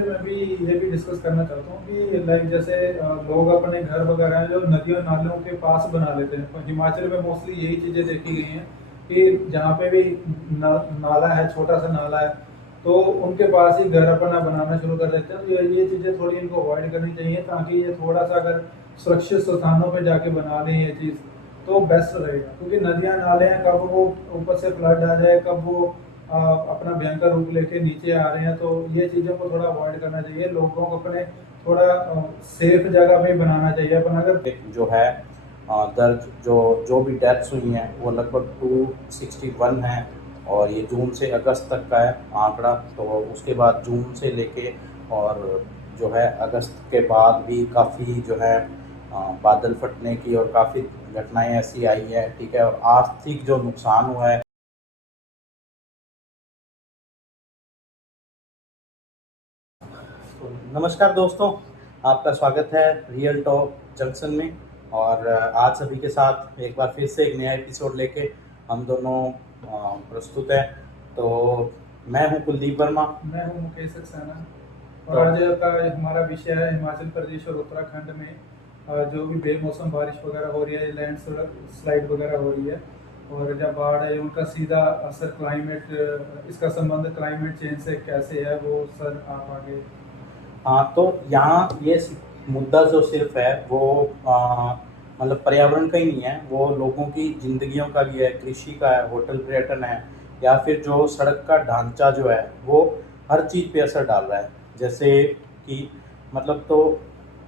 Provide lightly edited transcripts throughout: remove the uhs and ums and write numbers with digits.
मैं भी ये भी डिस्कस करना चाहता हूँ कि लाइक जैसे लोग अपने घर वगैरह हैं जो नदियों नालों के पास बना लेते हैं। तो हिमाचल में मोस्टली यही चीज़ें देखी गई हैं कि जहाँ पे भी नाला है, छोटा सा नाला है, तो उनके पास ही घर अपना बनाना शुरू कर देते हैं। तो ये चीज़ें थोड़ी इनको अवॉइड करनी चाहिए, ताकि ये थोड़ा सा अगर सुरक्षित स्थानों पे जाके बना लें ये चीज़, तो बेस्ट रहेगा। क्योंकि नदियाँ नाले हैं, कब वो ऊपर से फ्लड आ जाए, कब वो अपना भयंकर रूप लेके नीचे आ रहे हैं, तो ये चीज़ों को थोड़ा अवॉइड करना चाहिए। लोगों को अपने थोड़ा सेफ जगह पे बनाना चाहिए अपन अगर जो है दर्ज जो जो भी डेथ्स हुई हैं वो लगभग 261 हैं, और ये जून से अगस्त तक का है आंकड़ा। तो उसके बाद जून से लेके और जो है अगस्त के बाद भी काफ़ी जो है बादल फटने की और काफ़ी घटनाएं ऐसी आई हैं, ठीक है। और आर्थिक जो नुकसान हुआ है। तो नमस्कार दोस्तों, आपका स्वागत है रियल टॉक जंक्शन में। और आज सभी के साथ एक बार फिर से एक नया एपिसोड लेके हम दोनों प्रस्तुत हैं। तो मैं हूं कुलदीप वर्मा। मैं हूँ मुकेश सक्सेना, और तो आज का हमारा विषय है हिमाचल प्रदेश और उत्तराखंड में जो भी बेमौसम बारिश वगैरह हो रही है, लैंड स्लाइड वगैरह हो रही है, और जब बाढ़ है उनका सीधा असर क्लाइमेट, इसका संबंध क्लाइमेट चेंज से कैसे है, वो सर आप आगे। हाँ, तो यहाँ ये मुद्दा जो सिर्फ है वो मतलब पर्यावरण का ही नहीं है, वो लोगों की जिंदगियों का भी है, कृषि का है, होटल पर्यटन है, या फिर जो सड़क का ढांचा जो है वो हर चीज़ पे असर डाल रहा है। जैसे कि मतलब तो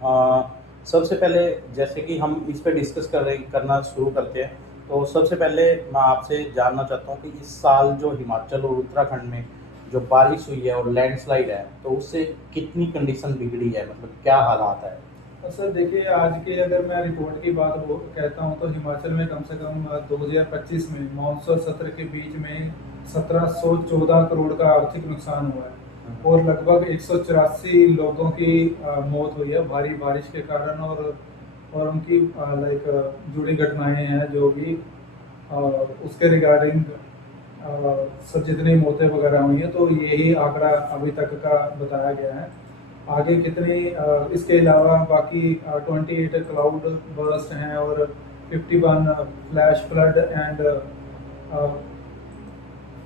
आ, सबसे पहले जैसे कि हम इस पे डिस्कस करना शुरू करते हैं। तो सबसे पहले मैं आपसे जानना चाहता हूँ कि इस साल जो हिमाचल और उत्तराखंड में जो बारिश हुई है और लैंडस्लाइड है, तो उससे कितनी कंडीशन बिगड़ी है, मतलब क्या हालात है। और सर देखिए, आज के अगर मैं रिपोर्ट की बात वो कहता हूँ तो हिमाचल में कम से कम 2025 में मानसून सत्र के बीच में 1714 करोड़ का आर्थिक नुकसान हुआ है, और लगभग 184 लोगों की मौत हुई है भारी बारिश के कारण, और उनकी लाइक जुड़ी घटनाएं हैं जो भी उसके रिगार्डिंग सब जितनी मौतें वगैरह हुई हैं, तो यही आंकड़ा अभी तक का बताया गया है। आगे कितनी इसके अलावा बाकी 28 क्लाउड बर्स्ट हैं, और 51 फ्लैश फ्लड एंड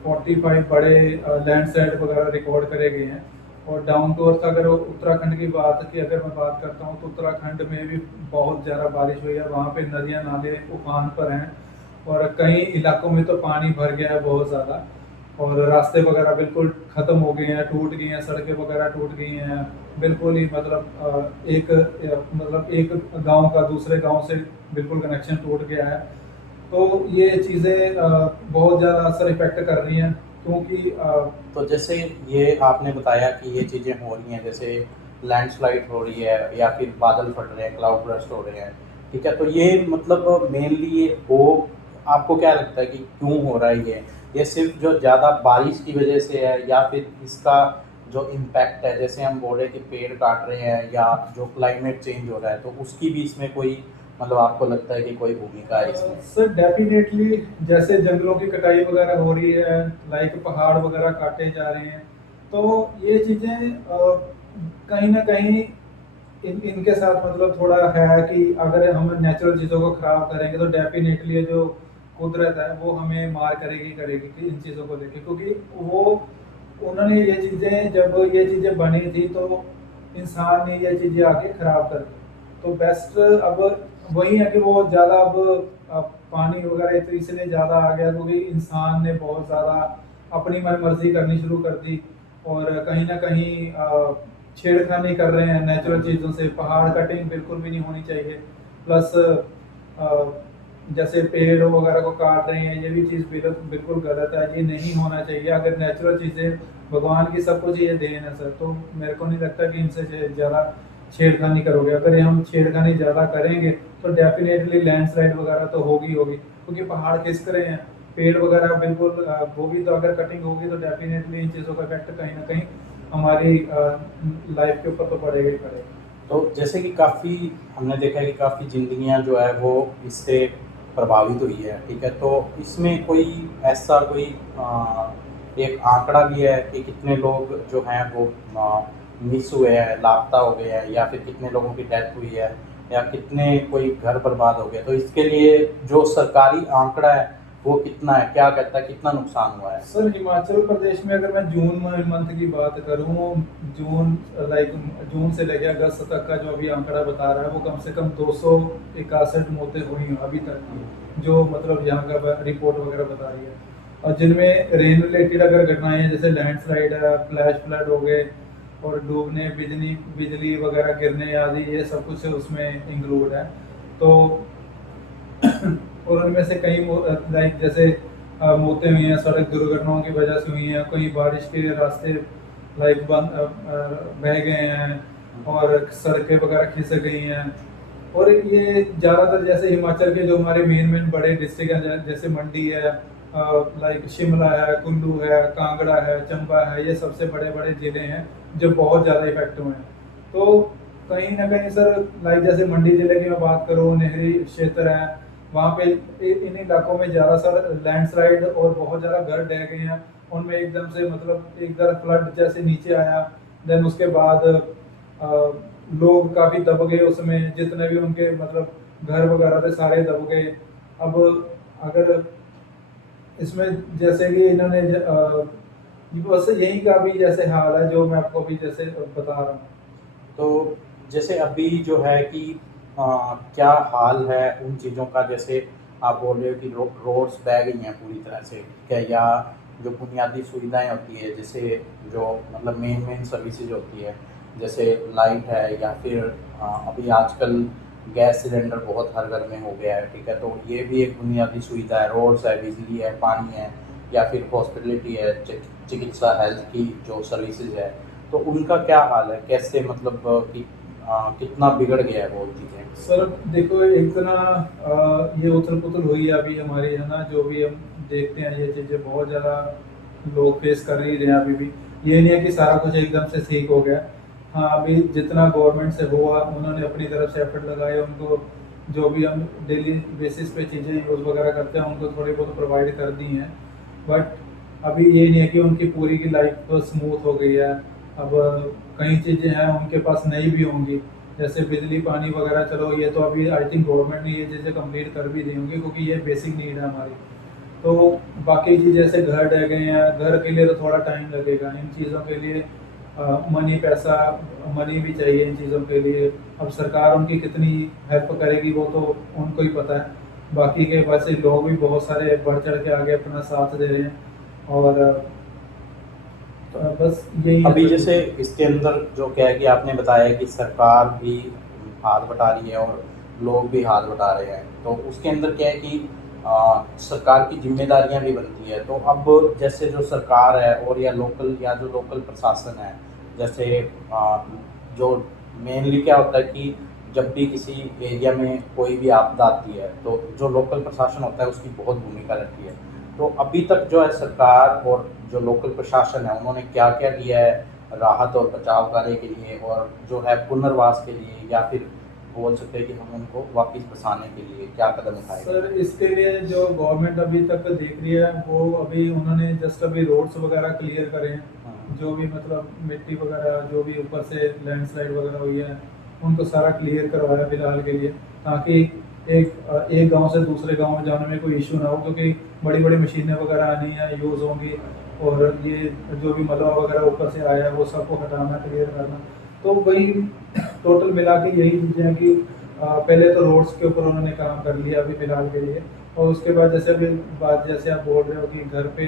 45 बड़े लैंडस्लाइड वगैरह रिकॉर्ड करे गए हैं। और डाउन टू अर्थ अगर उत्तराखंड की बात की अगर मैं बात करता हूँ, तो उत्तराखंड में भी बहुत ज़्यादा बारिश हुई है। वहाँ पे नदियाँ नाले उफान पर हैं, और कई इलाकों में तो पानी भर गया है बहुत ज़्यादा, और रास्ते वगैरह बिल्कुल ख़त्म हो गए हैं, टूट गई हैं, सड़कें वगैरह टूट गई हैं बिल्कुल ही। मतलब एक गांव का दूसरे गांव से बिल्कुल कनेक्शन टूट गया है। तो ये चीज़ें बहुत ज़्यादा असर इफेक्ट कर रही हैं, क्योंकि तो जैसे ये आपने बताया कि ये चीज़ें हो रही हैं, जैसे लैंडस्लाइड हो रही है या फिर बादल फट रहे हैं, क्लाउड बर्स्ट हो रहे हैं, ठीक है। तो ये मतलब मेनली ये हो, आपको क्या लगता है कि क्यों हो रहा है ये सिर्फ जो ज़्यादा बारिश की वजह से है, या फिर इसका जो इम्पैक्ट है, जैसे हम बोल रहे हैं कि पेड़ काट रहे हैं या जो क्लाइमेट चेंज हो रहा है, तो उसकी भी इसमें कोई मतलब आपको लगता है कि कोई भूमिका है इसमें। सर डेफिनेटली, जैसे जंगलों की कटाई वगैरह हो रही है, लाइक पहाड़ वगैरह काटे जा रहे हैं, तो ये चीज़ें कहीं ना कहीं इनके साथ मतलब थोड़ा है कि अगर हम नेचुरल चीज़ों को ख़राब करेंगे, तो डेफिनेटली जो कुदरत है वो हमें मार करेगी करेगी कि इन चीज़ों को लेके, क्योंकि वो उन्होंने ये चीज़ें, जब ये चीज़ें बनी थी तो इंसान ने ये चीज़ें आके ख़राब कर दी। तो बेस्ट अब वही है कि वो ज़्यादा अब पानी वगैरह तो इसलिए ज़्यादा आ गया क्योंकि इंसान ने बहुत ज़्यादा अपनी मन मर्जी करनी शुरू कर दी, और कहीं ना कहीं छेड़खानी कर रहे हैं नेचुरल चीज़ों से। पहाड़ कटिंग बिल्कुल भी नहीं होनी चाहिए, प्लस जैसे पेड़ वगैरह को काट रहे हैं, ये भी चीज़ बिल्कुल गलत है, ये नहीं होना चाहिए। अगर नेचुरल चीज़ें, भगवान की सब कुछ ये देन है सर, तो मेरे को नहीं लगता कि इनसे ज़्यादा छेड़खानी करोगे। अगर ये हम छेड़खानी ज़्यादा करेंगे तो डेफिनेटली लैंडस्लाइड वगैरह तो होगी होगी, क्योंकि पहाड़ खिसक रहे हैं, पेड़ वगैरह बिल्कुल वो भी, तो अगर कटिंग होगी तो डेफिनेटली इन चीज़ों का इफेक्ट कहीं ना कहीं हमारी लाइफ के ऊपर तो पड़ेगा ही पड़ेगा। तो जैसे कि काफ़ी हमने देखा है कि काफ़ी ज़िंदगियां जो है वो इससे प्रभावित हुई है, ठीक है। तो इसमें कोई ऐसा कोई एक आंकड़ा भी है कि कितने लोग जो हैं वो मिस हुए हैं, लापता हो गए हैं, या फिर कितने लोगों की डेथ हुई है, या कितने कोई घर बर्बाद हो गया, तो इसके लिए जो सरकारी आंकड़ा है वो कितना है, क्या कहता है कितना नुकसान हुआ है? सर हिमाचल प्रदेश में अगर मैं जून मंथ की बात करूं, जून लाइक जून से लेकर अगस्त तक का जो अभी आंकड़ा बता रहा है वो कम से कम 261 मौतें हुई हैं अभी तक की, जो मतलब यहाँ का रिपोर्ट वगैरह बता रही है। और जिनमें रेन रिलेटेड अगर घटनाएं हैं जैसे लैंडस्लाइड है, फ्लैश फ्लड हो गए और डूबने, बिजली बिजली वगैरह गिरने आदि, ये सब कुछ उसमें इंक्लूड है। तो और उनमें से कई लाइक जैसे मौतें हुई हैं सड़क दुर्घटनाओं की वजह से हुई हैं, कोई बारिश के रास्ते लाइक बंद बह गए हैं और सड़कें वगैरह खिसक गई हैं। और ये ज़्यादातर जैसे हिमाचल के जो हमारे मेन मेन बड़े डिस्ट्रिक्ट हैं जैसे मंडी है, लाइक शिमला है, कुल्लू है, कांगड़ा है, चंबा है, ये सबसे बड़े बड़े ज़िले हैं जो बहुत ज़्यादा इफेक्ट हुए हैं। तो कहीं ना कहीं सर लाइक जैसे मंडी ज़िले की मैं बात करूँ, नहरी क्षेत्र है, वहाँ पे इन इलाकों में ज़्यादा सर लैंडस्लाइड और बहुत ज़्यादा घर ढह गए हैं। उनमें एकदम से मतलब एक बार फ्लड जैसे नीचे आया, देन उसके बाद लोग काफ़ी दब गए उसमें, जितने भी उनके मतलब घर वगैरह थे सारे दब गए। अब अगर इसमें जैसे कि इन्होंने बस यही का भी जैसे हाल है जो मैं आपको अभी जैसे बता रहा हूँ। तो जैसे अभी जो है कि क्या हाल है उन चीज़ों का, जैसे आप बोल रहे हो कि रोड्स बह गई हैं पूरी तरह से, ठीक है, या जो बुनियादी सुविधाएं होती है, जैसे जो मतलब मेन मेन सर्विसेज होती है, जैसे लाइट है, या फिर अभी आजकल गैस सिलेंडर बहुत हर घर में हो गया है, ठीक है, तो ये भी एक बुनियादी सुविधा है, रोड्स है, बिजली है, पानी है, या फिर हॉस्पिटलिटी है, चिकित्सा हेल्थ की जो सर्विसेज है, तो उनका क्या हाल है, कैसे मतलब कि कितना बिगड़ गया है वो चीज़ें? सर देखो इतना ये उथल पुथल हुई है अभी हमारी, है ना, जो भी हम देखते हैं ये चीज़ें बहुत ज़्यादा लोग फेस कर ही रहे हैं अभी भी। ये नहीं है कि सारा कुछ एकदम से ठीक हो गया। हाँ, अभी जितना गवर्नमेंट से हुआ उन्होंने अपनी तरफ से एफर्ट लगाए, उनको जो भी हम डेली बेसिस पे चीज़ें यूज़ वगैरह करते हैं उनको थोड़ी बहुत प्रोवाइड कर दी हैं। बट अभी ये नहीं है कि उनकी पूरी की लाइफ तो स्मूथ हो गई है। अब कई चीज़ें हैं उनके पास नहीं भी होंगी, जैसे बिजली पानी वगैरह, चलो ये तो अभी आई थिंक गवर्नमेंट ने ये चीज़ें कंप्लीट कर भी दी होंगी क्योंकि ये बेसिक नीड है हमारी। तो बाकी चीज़ जैसे घर रह गए हैं, घर के लिए तो थोड़ा टाइम लगेगा, इन चीज़ों के लिए मनी पैसा मनी भी चाहिए इन चीज़ों के लिए। अब सरकार उनकी कितनी हेल्प करेगी वो तो उनको ही पता है। बाकी के वैसे लोग भी बहुत सारे बढ़ चढ़ के आगे अपना साथ दे रहे हैं। और बस यही है अभी सर। जैसे इसके अंदर जो क्या है कि आपने बताया कि सरकार भी हाथ बटा रही है और लोग भी हाथ बटा रहे हैं, तो उसके अंदर क्या है कि सरकार की जिम्मेदारियां भी बनती है। तो अब जैसे जो सरकार है और या जो लोकल प्रशासन है, जैसे जो मेनली क्या होता है कि जब भी किसी एरिया में कोई भी आपदा आती है तो जो लोकल प्रशासन होता है उसकी बहुत भूमिका रहती है। तो अभी तक जो है सरकार और जो लोकल प्रशासन है उन्होंने क्या क्या किया है राहत और बचाव कार्य के लिए, और जो है पुनर्वास के लिए, या फिर बोल सकते हैं कि हम उनको वापस बसाने के लिए क्या कदम उठाए सर गए? इसके लिए जो गवर्नमेंट अभी तक देख रही है वो अभी उन्होंने जस्ट अभी रोड्स वगैरह क्लियर करे हैं। जो भी मतलब मिट्टी वगैरह जो भी ऊपर से लैंडस्लाइड वगैरह हुई है उनको सारा क्लियर करवाया फिलहाल के लिए, ताकि एक गांव से दूसरे गांव में जाने में कोई इशू ना हो, क्योंकि बड़ी बड़ी मशीनें वगैरह आनी है, यूज़ होंगी, और ये जो भी मलबा वगैरह ऊपर से आया है वो सबको हटाना, क्लियर करना। तो वही टोटल मिला के यही चीज़ें हैं कि पहले तो रोड्स के ऊपर उन्होंने काम कर लिया अभी फिलहाल के लिए। और उसके बाद जैसे अभी बात जैसे आप बोल रहे हो कि घर पे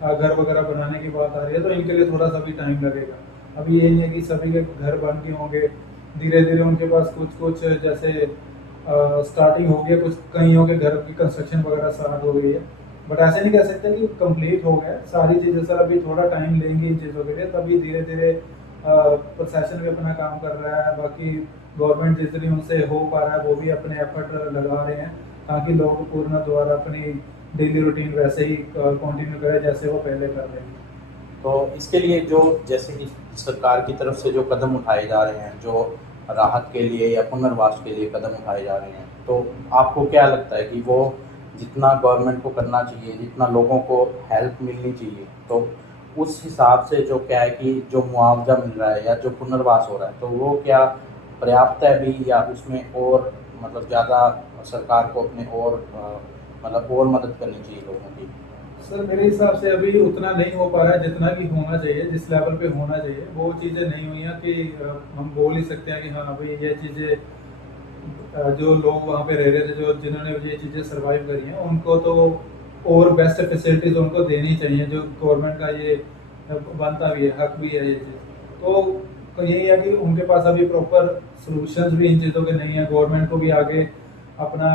घर वगैरह बनाने की बात आ रही है, तो इनके लिए थोड़ा सा भी टाइम लगेगा। अभी ये नहीं है कि सभी के घर बन के होंगे, धीरे धीरे उनके पास कुछ कुछ जैसे स्टार्टिंग हो गया, कुछ कईयों के घर की कंस्ट्रक्शन वगैरह स्टार्ट हो गई है। बट ऐसे नहीं कह सकते कि कंप्लीट हो गया सारी चीज़ें सर, अभी थोड़ा टाइम लेंगी इन चीज़ों के लिए, तभी धीरे धीरे प्रशासन भी अपना काम कर रहा है, बाकी गवर्नमेंट जितनी उनसे हो पा रहा है वो भी अपने एफर्ट लगा रहे हैं, ताकि लोग पूर्ण द्वारा अपनी डेली रूटीन वैसे ही कंटिन्यू करें जैसे वो पहले कर रहे हैं। तो इसके लिए जो जैसे कि सरकार की तरफ से जो कदम उठाए जा रहे हैं, जो राहत के लिए या पुनर्वास के लिए कदम उठाए जा रहे हैं, तो आपको क्या लगता है कि वो जितना गवर्नमेंट को करना चाहिए, जितना लोगों को हेल्प मिलनी चाहिए, तो उस हिसाब से जो क्या है कि जो मुआवजा मिल रहा है या जो पुनर्वास हो रहा है, तो वो क्या पर्याप्त है अभी, या उसमें और मतलब ज़्यादा सरकार को अपने और मतलब और मदद करनी चाहिए लोगों की? सर मेरे हिसाब से अभी उतना नहीं हो पा रहा है जितना कि होना चाहिए, जिस लेवल पे होना चाहिए वो चीज़ें नहीं हुई हैं कि हम बोल ही सकते हैं कि हाँ अभी ये चीज़ें जो लोग वहाँ पे रह रहे थे, जो जिन्होंने ये चीज़ें सर्वाइव करी हैं, उनको तो और बेस्ट फैसिलिटीज़ उनको देनी चाहिए, जो गवर्नमेंट का ये बनता भी है, हक भी है ये चीज़। तो यही है कि उनके पास अभी प्रॉपर सॉल्यूशंस भी इन चीज़ों के नहीं है। गवर्नमेंट को भी आगे अपना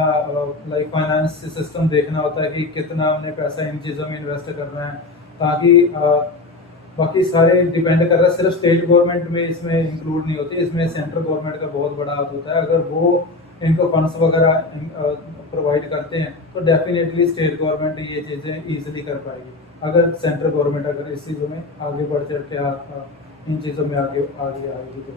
लाइक फाइनेंस सिस्टम देखना होता है कि कितना हमने पैसा इन चीज़ों में इन्वेस्ट करना है, ताकि बाकी सारे डिपेंड कर रहा है, सिर्फ स्टेट गवर्नमेंट में इसमें इंक्लूड नहीं होती, इसमें सेंट्रल गवर्नमेंट का बहुत बड़ा हाथ होता है। अगर वो इनको फंड्स वगैरह प्रोवाइड करते हैं तो डेफिनेटली स्टेट गवर्नमेंट ये चीज़ें ईजिली कर पाएगी। अगर सेंट्रल गवर्नमेंट अगर इस चीज़ों में आगे बढ़ चढ़ के इन चीज़ों में आगे आगे आएगी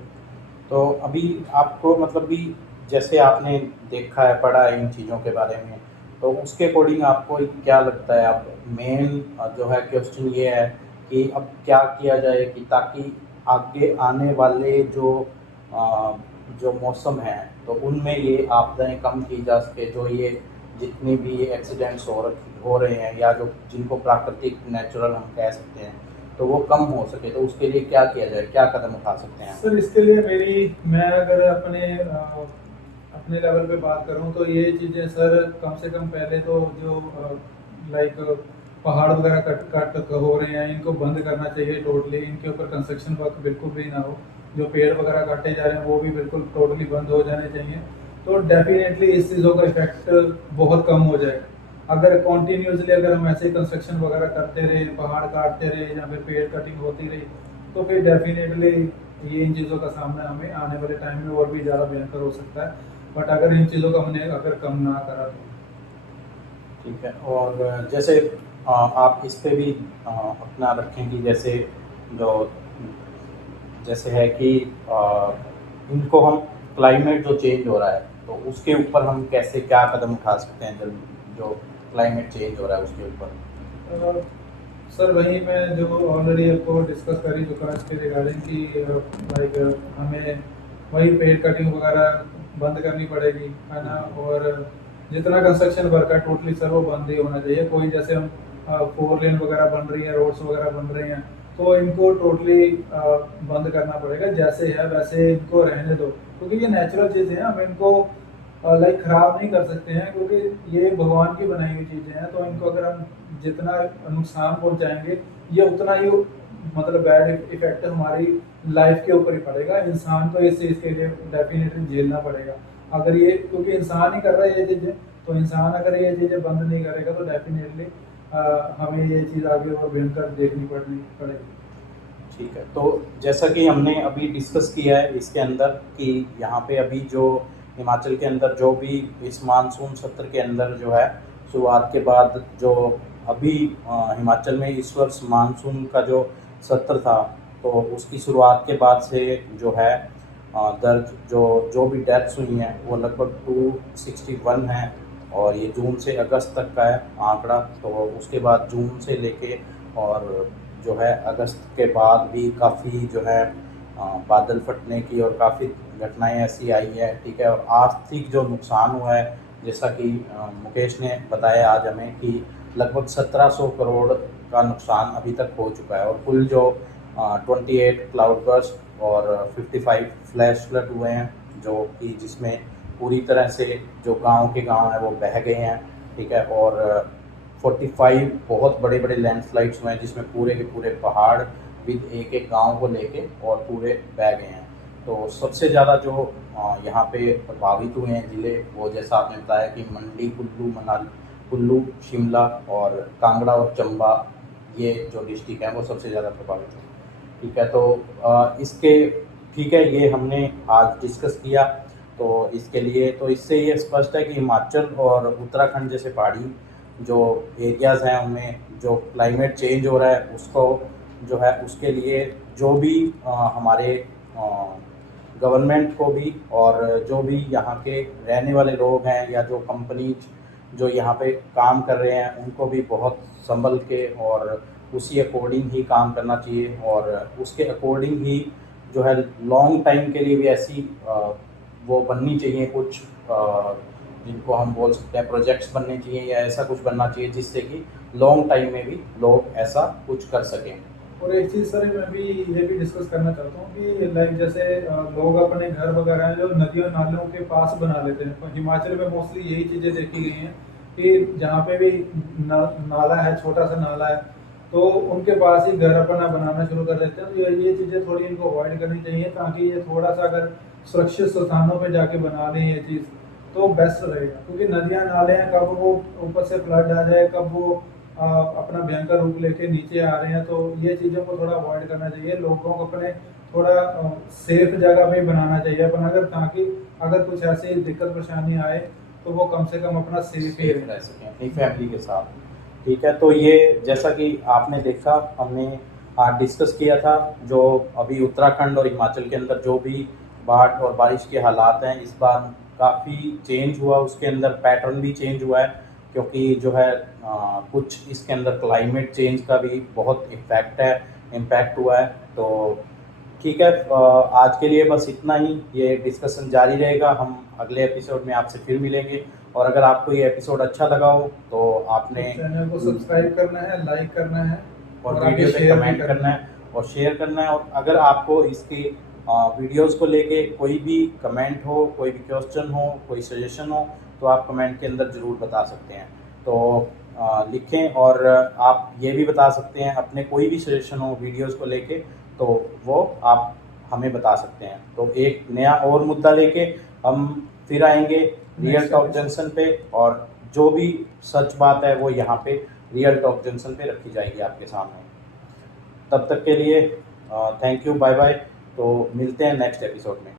तो अभी आपको मतलब भी जैसे आपने देखा है, पढ़ा है इन चीज़ों के बारे में, तो उसके अकॉर्डिंग आपको क्या लगता है? अब मेन जो है क्वेश्चन ये है कि अब क्या किया जाए कि ताकि आगे आने वाले जो मौसम हैं तो उनमें ये आपदाएं कम की जा सके, जो ये जितनी भी एक्सीडेंट्स हो रहे हैं या जो जिनको प्राकृतिक नेचुरल हम कह सकते हैं, तो वो कम हो सके, तो उसके लिए क्या किया जाए, क्या कदम उठा सकते हैं? सर इसके लिए मैं अगर अपने लेवल पे बात करूं तो ये चीज़ें सर कम से कम पहले तो जो लाइक पहाड़ वगैरह कट कट हो रहे हैं इनको बंद करना चाहिए टोटली। इनके ऊपर कंस्ट्रक्शन वर्क बिल्कुल भी ना हो। जो पेड़ वगैरह काटे जा रहे हैं वो भी बिल्कुल टोटली बंद हो जाने चाहिए। तो डेफिनेटली इस चीज़ों का इफेक्ट बहुत कम हो जाएगा। अगर कॉन्टीन्यूसली अगर हम ऐसे कंस्ट्रक्शन वगैरह करते रहे, पहाड़ काटते रहे या फिर पेड़ कटिंग होती रही, तो फिर डेफिनेटली ये इन चीज़ों का सामना हमें आने वाले टाइम में और भी ज़्यादा भयंकर हो सकता है। बट अगर इन चीज़ों को हमने अगर कम ना करा तो ठीक है। और जैसे आप इस पे भी अपना रखें कि जो जैसे है कि इनको हम क्लाइमेट जो चेंज हो रहा है तो उसके ऊपर हम कैसे क्या कदम उठा सकते हैं, जब जो क्लाइमेट चेंज हो रहा है उसके ऊपर? अ, सर वही मैं जो ऑलरेडी आपको डिस्कस कर ही चुका इसके रिगार्डिंग कि लाइक हमें वही पेड़ कटिंग वगैरह बंद करनी पड़ेगी, है ना। और जितना कंस्ट्रक्शन वर्क है टोटली सर वो बंद ही होना चाहिए। कोई जैसे हम 4 लेन वगैरह बन रही है, रोड्स वगैरह बन रही हैं, तो इनको टोटली बंद करना पड़ेगा। जैसे है वैसे इनको रहने दो, क्योंकि ये नेचुरल चीज़ें हैं, हम इनको लाइक ख़राब नहीं कर सकते हैं, क्योंकि ये भगवान की बनाई हुई चीज़ें हैं। तो इनको अगर हम जितना नुकसान पहुंचाएंगे ये उतना ही मतलब बैड इफेक्ट हमारी लाइफ के ऊपर ही पड़ेगा। इंसान को इस चीज़ के लिए डेफिनेटली झेलना पड़ेगा। अगर ये क्योंकि इंसान ही कर रहा है ये चीज़ें, तो इंसान अगर ये चीज़ें बंद नहीं करेगा तो डेफिनेटली हमें ये चीज़ आगे और भयंकर देखनी पड़ेगी। ठीक है। तो जैसा कि हमने अभी डिस्कस किया है इसके अंदर कि यहाँ पे अभी जो हिमाचल के अंदर जो भी इस मानसून सत्र के अंदर जो है शुरुआत के बाद जो अभी हिमाचल में इस वर्ष मानसून का जो सत्र था, तो उसकी शुरुआत के बाद से जो है दर्ज जो भी डेथ्स हुई हैं वो लगभग 261 हैं। और ये जून से अगस्त तक का है आंकड़ा। तो उसके बाद जून से लेके और जो है अगस्त के बाद भी काफ़ी जो है बादल फटने की और काफ़ी घटनाएं ऐसी आई है। ठीक है। और आर्थिक जो नुकसान हुआ है, जैसा कि मुकेश ने बताया आज हमें कि लगभग 1700 करोड़ का नुकसान अभी तक हो चुका है। और कुल जो 28 क्लाउड बर्स्ट और 55 फ्लैश फ्लड हुए हैं, जो कि जिसमें पूरी तरह से जो गांव के गांव हैं वो बह गए हैं। ठीक है। और 45 बहुत बड़े बड़े लैंडस्लाइड्स हुए हैं, जिसमें पूरे के पूरे पहाड़ विद एक एक गांव को लेके और पूरे बह गए हैं। तो सबसे ज़्यादा जो यहाँ पे प्रभावित हुए हैं ज़िले, वो जैसा आपने बताया कि मंडी, कुल्लू, शिमला और कांगड़ा और चंबा, ये जो डिस्ट्रिक्ट हैं वो सबसे ज़्यादा प्रभावित हैं। ठीक है। तो इसके ठीक है, ये हमने आज डिस्कस किया। तो इसके लिए तो इससे ये स्पष्ट है कि हिमाचल और उत्तराखंड जैसे पहाड़ी जो एरियाज़ हैं उनमें जो क्लाइमेट चेंज हो रहा है उसको जो है उसके लिए जो भी हमारे गवर्नमेंट को भी और जो भी यहाँ के रहने वाले लोग हैं या जो कंपनीज जो यहाँ पे काम कर रहे हैं उनको भी बहुत संभल के और उसी अकॉर्डिंग ही काम करना चाहिए और उसके अकॉर्डिंग ही जो है लॉन्ग टाइम के लिए भी ऐसी वो बननी चाहिए कुछ जिनको हम बोल सकते हैं प्रोजेक्ट्स बनने चाहिए या ऐसा कुछ बनना चाहिए जिससे कि लॉन्ग टाइम में भी लोग ऐसा कुछ कर सकें। और एक चीज़ सर मैं भी ये भी डिस्कस करना चाहता हूँ कि लाइक जैसे लोग अपने घर वगैरह हैं जो नदियों नालों के पास बना लेते हैं, तो हिमाचल में मोस्टली यही चीज़ें देखी गई हैं कि जहाँ पे भी नाला है, छोटा सा नाला है, तो उनके पास ही घर अपना बनाना शुरू कर देते हैं। तो ये चीज़ें थोड़ी इनको अवॉइड करनी चाहिए, ताकि ये थोड़ा सा अगर सुरक्षित स्थानों पे जाके बना लें ये चीज़ तो बेस्ट रहेगा, क्योंकि नदियाँ नाले हैं, कब वो ऊपर से फ्लड आ जाए, कब वो अपना भयंकर रूप लेके नीचे आ रहे हैं, तो ये चीज़ों को थोड़ा अवॉइड करना चाहिए। लोगों को अपने थोड़ा सेफ जगह पे बनाना चाहिए अपना घर, ताकि अगर कुछ ऐसी दिक्कत परेशानी आए तो वो कम से कम अपना सेफ ही सेफ रह सकें अपनी फैमिली के साथ। ठीक है, तो ये जैसा कि आपने देखा हमने आज डिस्कस किया था जो अभी उत्तराखंड और हिमाचल के अंदर जो भी बाढ़ और बारिश के हालात हैं, इस बार काफ़ी चेंज हुआ, उसके अंदर पैटर्न भी चेंज हुआ है क्योंकि जो है कुछ इसके अंदर क्लाइमेट चेंज का भी बहुत इम्पैक्ट हुआ है। तो ठीक है, आज के लिए बस इतना ही, ये डिस्कशन जारी रहेगा, हम अगले एपिसोड में आपसे फिर मिलेंगे। और अगर आपको ये एपिसोड अच्छा लगा हो तो आपने चैनल को सब्सक्राइब करना है, लाइक करना है और आगे वीडियो पे शेयर भी कमेंट करना है और शेयर करना है। और अगर आपको इसकी वीडियोस को लेके कोई भी कमेंट हो, कोई भी क्वेश्चन हो, कोई सजेशन हो, तो आप कमेंट के अंदर ज़रूर बता सकते हैं। तो लिखें और आप ये भी बता सकते हैं अपने कोई भी सजेशन हो वीडियोस को लेके, तो वो आप हमें बता सकते हैं। तो एक नया और मुद्दा लेके हम फिर आएंगे रियल टॉक जंक्शन पे, और जो भी सच बात है वो यहाँ पे रियल टॉक जंक्शन पे रखी जाएगी आपके सामने। तब तक के लिए थैंक यू, बाय बाय। तो मिलते हैं नेक्स्ट एपिसोड में।